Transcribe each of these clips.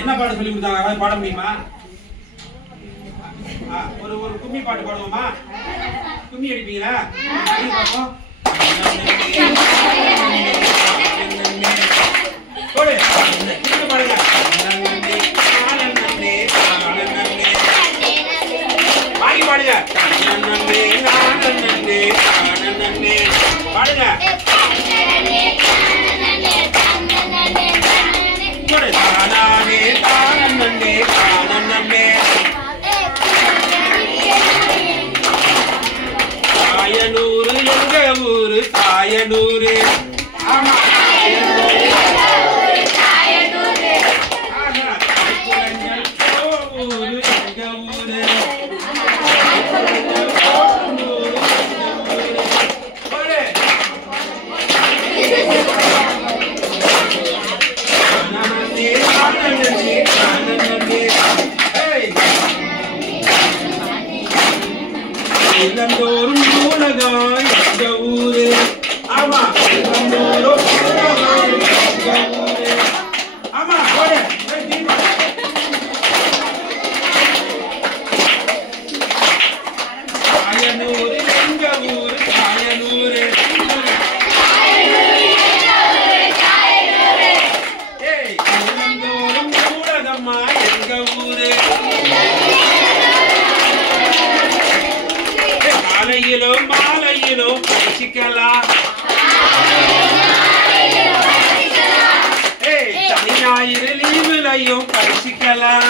என்ன பாட்டு சொல்லி கொடுத்தாங்க? அதாவது பாட முடியுமா? ஒரு ஒரு கும்மி பாட்டு பாடுவோமா? கும்மி அடிப்பீங்களா? பாடுங்க. பாடி பாடுங்க. பாடுங்க. காயனூரு எங்க ஊரு காயனூரு. ஆமா ஊரு எங்க ஊரு. இல்லந்தோறும் நூலகம் எங்க ஊரு. ஆமா இல்லந்தோறும் நூலகம் எங்க ஊரு. ஆமா காயனூரு எங்க ஊரு காயனூரு. இல்லந்தோறும் நூலகம்மா எங்க ஊரு. காலையிலும் மாலையிலும் படிச்சுக்கலாம். சனி ஞாயிறு லீவுலையும் படிச்சுக்கலாம்.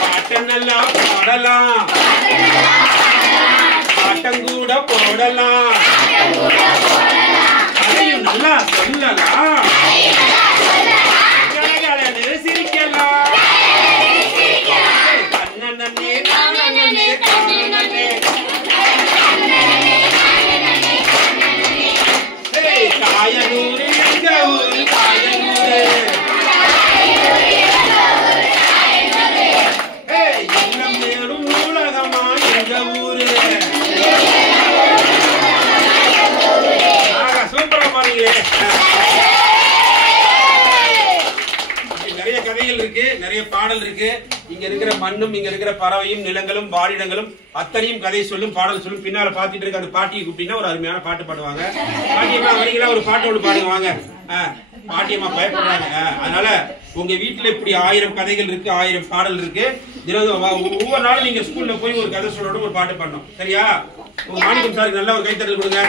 பாட்டு நல்லா பாடலாம். பாட்டம் கூட போடலாம். அதையும் நல்லா சொல்லலாம். சிரிக்கலாம். காயனூரு எங்க ஊரு காயனூரு. இல்லம் மேலும் நூலகமா எங்க ஊரு. சூப்பரா பாருங்களே. நிறைய கதைகள் இருக்கு, நிறைய பாடல் இருக்கு. இங்க இருக்கிற மண்ணும் இங்க இருக்கிற பறவையும் நிலங்களும் வாழிடங்களும் அத்தனையும் கதை சொல்லும் பாடல் சொல்லும். பின்னால பாத்துட்டு இருக்க அந்த பாட்டியை கூப்பிட்டீங்கன்னா ஒரு அருமையான பாட்டு பாடுவாங்க. பாட்டியம்மா வரீங்களா? ஒரு பாட்டு ஒண்ணு பாடுங்க வாங்க. பாட்டியம்மா பயப்படுறாங்க. அதனால உங்க வீட்டுல இப்படி 1000 கதைகள் இருக்கு, 1000 பாடல் இருக்கு. ஒவ்வொரு நாளும் நீங்க ஸ்கூல்ல போய் ஒரு கதை சொல்லணும், ஒரு பாட்டு பாடணும். சரியா? உங்க மாணிக்கம் சாருக்கு நல்ல ஒரு கைத்தறல் கொடுங்க.